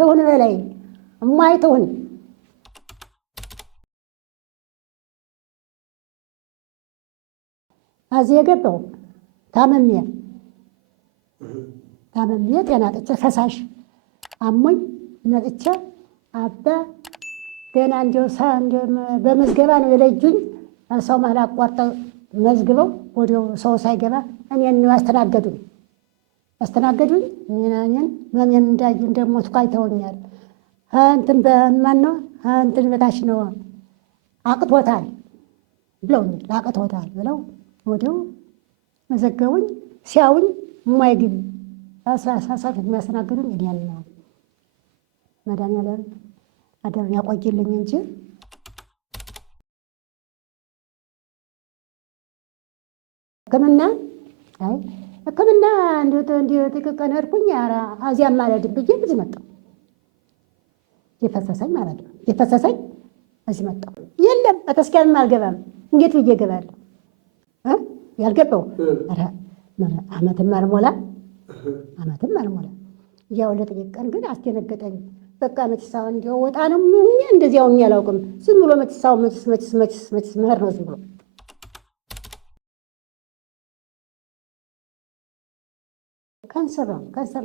ትሁን በላይ እማይ ትሁን እዚህ የገባው ታመሜ ጤና አጥቼ ፈሳሽ አሞኝ መጥቼ አባ ገና እንዲያው በመዝገባ ነው የለዩኝ። ሰው መሀል አቋርጠው መዝግበው ወዲያው ሰው ሳይገባ እኔን አስተናገዱኝ። እኔን መሜን እንዳዩ እንደሞትኩ አይተውኛል። እንትን በማነው እንትን በታች ነው አቅቶታል ብለውኛል። አቅቶታል ብለው ወዲያው መዘገቡኝ። ሲያውኝ የማይግቢ አሳሳት የሚያስተናግዱኝ እኔን ነው። መድኃኒዓለም አደሩን ያቆይልኝ እንጂ ሕክምና እንዲሁ ጥቅቀን ሄድኩኝ። እዚያም ማለት ብዬ እዚህ መጣሁ። የፈሰሰኝ ማለት ነው። የፈሰሰኝ እዚህ መጣሁ። የለም በተስኪያንም አልገባም። እንዴት ብዬ እገባለሁ? ያልገባው ዓመትም አልሞላ ያው ለጥቂት ቀን ግን አስደነገጠኝ። በቃ መችሳው እንዲያው ወጣ ነው እንደዚያው አላውቅም። ዝም ብሎ መችሳው መችስ መህር ነው ዝም ብሎ ካንሰር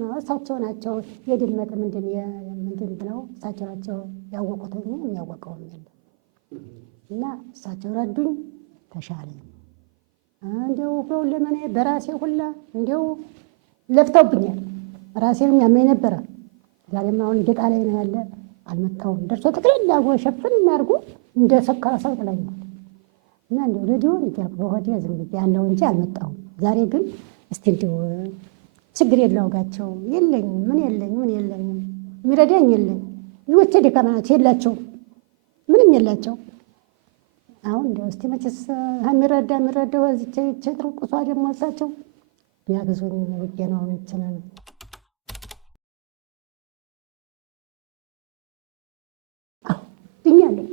ነው። እሳቸው ናቸው የድመት ምንድን ብለው እሳቸው ናቸው ያወቁት። የሚያወቀውም የለም እና እሳቸው ረዱኝ። ተሻለኝ። እንዲያው በሁለመኔ በራሴ ሁላ እንዲያው ለፍተውብኛል። ራሴንም ያመኝ ነበረ። ዛሬም አሁን ጌጣ ላይ ነው ያለ። አልመጣሁም። ደርሶ ጥቅልል አድርጎ ሸፍን አድርጎ እንደ ሰከረ ሰው ጥለኛል። እና እንዲያው ሬዲዮን እያልኩ በሆዴ ዝም ብዬ ያለው እንጂ አልመጣሁም። ዛሬ ግን እስቲ እንዲያው ችግር የለውጋቸው የለኝም። ምን የለኝም። የሚረዳኝ የለኝ። ልጆቼ ደካማ ናቸው፣ የላቸውም፣ ምንም የላቸው። አሁን እንዲያው እስቲ መቼስ የሚረዳው እዚች ጥርቁሷ ደግሞ እሳቸው ቢያግዙኝ ብዬ ነው ይችላል። ድኛለሁ።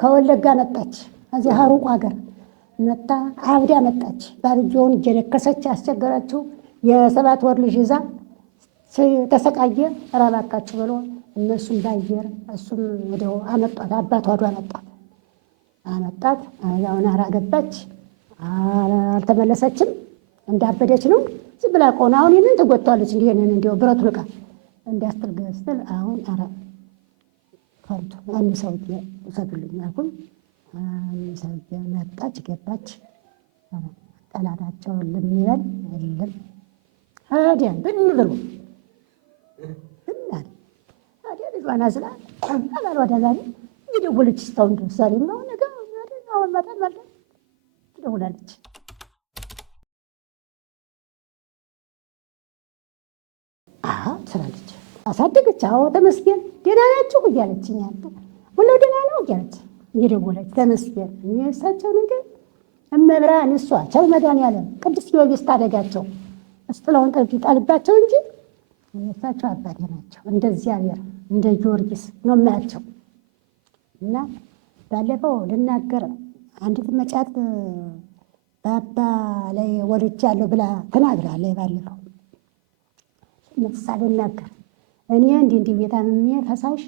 ከወለጋ መጣች። እዚህ ሀሩቅ ሀገር መጣ አብዳ መጣች። ባልጆውን እየነከሰች አስቸገረችው። የ7 ወር ልጅ ይዛ ተሰቃየ። እባካችሁ ብሎ እነሱም ባየር እሱም ወዲያው አመጧት። አባቷ ዷ አመጣት። አሁን አራ ገባች። አልተመለሰችም። እንዳበደች ነው። ዝም ብላ ቆና አሁን ይህንን ትጎቷለች። እንዲያው ብረቱን ዕቃ እንዳስትል አሁን አራ ከንቱ አንድ ሰውዬ ውሰዱልኝ አልኩኝ። አንድ ሰውዬ መጣች ገባች። ጠላታቸውን ልሚበል የለም ታዲያ ብን ብሎ ታዲያ ልጇን አዝላ አባል ወደ ዛሬ እየደወለች እስካሁን ድረስ ዛሬ ነው ነገ አሁን መጣ ትደውላለች። ትላለች አሳደገች። አዎ ተመስገን ደህና ናችሁ እያለችኛል። ሁለው ደህና ነው እያለች እየደወለች ተመስገን። እሳቸው ነገር እመብርሃን እሷ ቸር መድኃኒዓለም ቅዱስ ጊዮርጊስ ታደጋቸው እስጥለውን ጣልባቸው እንጂ እሳቸው አባቴ ናቸው። እንደ እግዚአብሔር እንደ ጊዮርጊስ ነው የማያቸው። እና ባለፈው ልናገር አንዲት መጫት በአባ ላይ ወልጃለሁ ብላ ተናግራለች። ባለፈው ነሳ ልናገር እኔ እንዲህ ቤታምሜ ፈሳሽ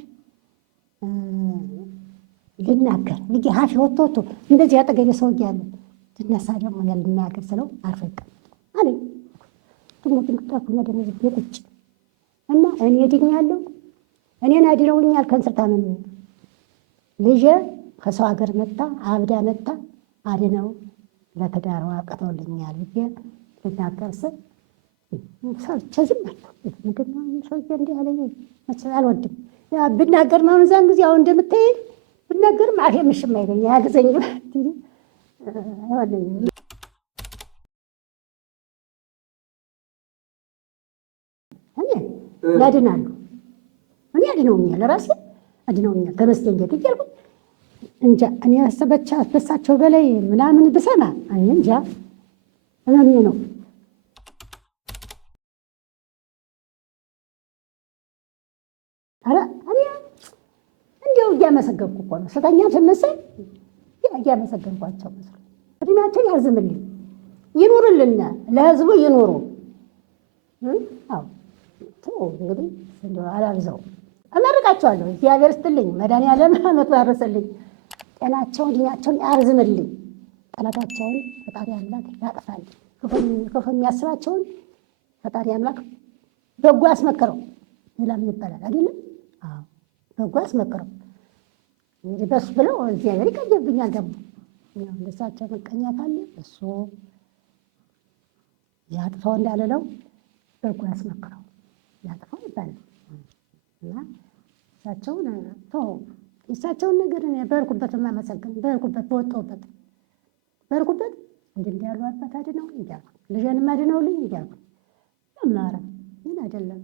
ልናገር ልጅ ሀፊ ወጥቶ እንደዚህ ያጠገቤ ሰው እያለ ትነሳ ደግሞ ያልናገር ስለው አርፎ ይቀመጥ አለኝ። ደግሞ ድንቅጣኩና ደግሞ ዝቤ ቁጭ እና እኔ ድኛለሁ። እኔን አድነውኛል። ከንስር ታመሜ ልጄ ከሰው ሀገር መጣ አብዳ መጣ አድነው ለትዳሯ አቅተውልኛል ብዬ ልናገር ስል ሰውቼ ዝም አልኩ። ምንድን ነው ሰውዬ እንዲህ አለኝ። መቼም አልወድም ብናገር ማመዛን ጊዜ አሁን እንደምታይ ብናገርም አፌ ምሽም አይለኝ አያግዘኝም። አይወደኝም። እኔ ያድናሉ። እኔ አድነውኛል፣ ራሴ አድነውኛል። ተመስገን ጌታ እያልኩኝ እንጃ እኔ በሳቸው በላይ ምናምን ብሰማ እኔ እንጃ እመሜ ነው። እኔ እንዲያው እያመሰገንኩ እኮ ነው ስተኛ ስነሳ እያመሰገንኳቸው መስሎ እድሜያቸውን ያርዝምልኝ ይኑርልን፣ ለህዝቡ ይኑሩ። አዎ እንግዲህ አላብዛው፣ እመርቃቸዋለሁ። እግዚአብሔር ስትልኝ መድኃኒዓለም ዓመቱ ያደረሰልኝ፣ ጤናቸውን እድሜያቸውን ያርዝምልኝ፣ ጠላታቸውን ፈጣሪ አምላክ ያጥፋል፣ ክፉ የሚያስባቸውን ፈጣሪ አምላክ በጎ ያስመክረው። ሌላም ይባላል አይደለም? አዎ በጎ ያስመክረው። እንግዲህ በሱ ብለው እግዚአብሔር ይቀየብኛል። ደግሞ እንደሳቸው መቀኛ ካለ እሱ ያጥፋው እንዳልለው በጎ ያስመክረው፣ ያጥፋው ይባላል እና እሳቸውን የእሳቸውን ነገር በርኩበት የማመሰግን በርኩበት በወጣሁበት በርኩበት እንዲህ ያሉ አባት አድነው እያልኩ ልጄንም አድነውልኝ እያልኩ መማረ ምን አይደለም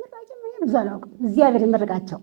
ምራጭም ብዙ አላውቅም። እግዚአብሔር ይመርቃቸው።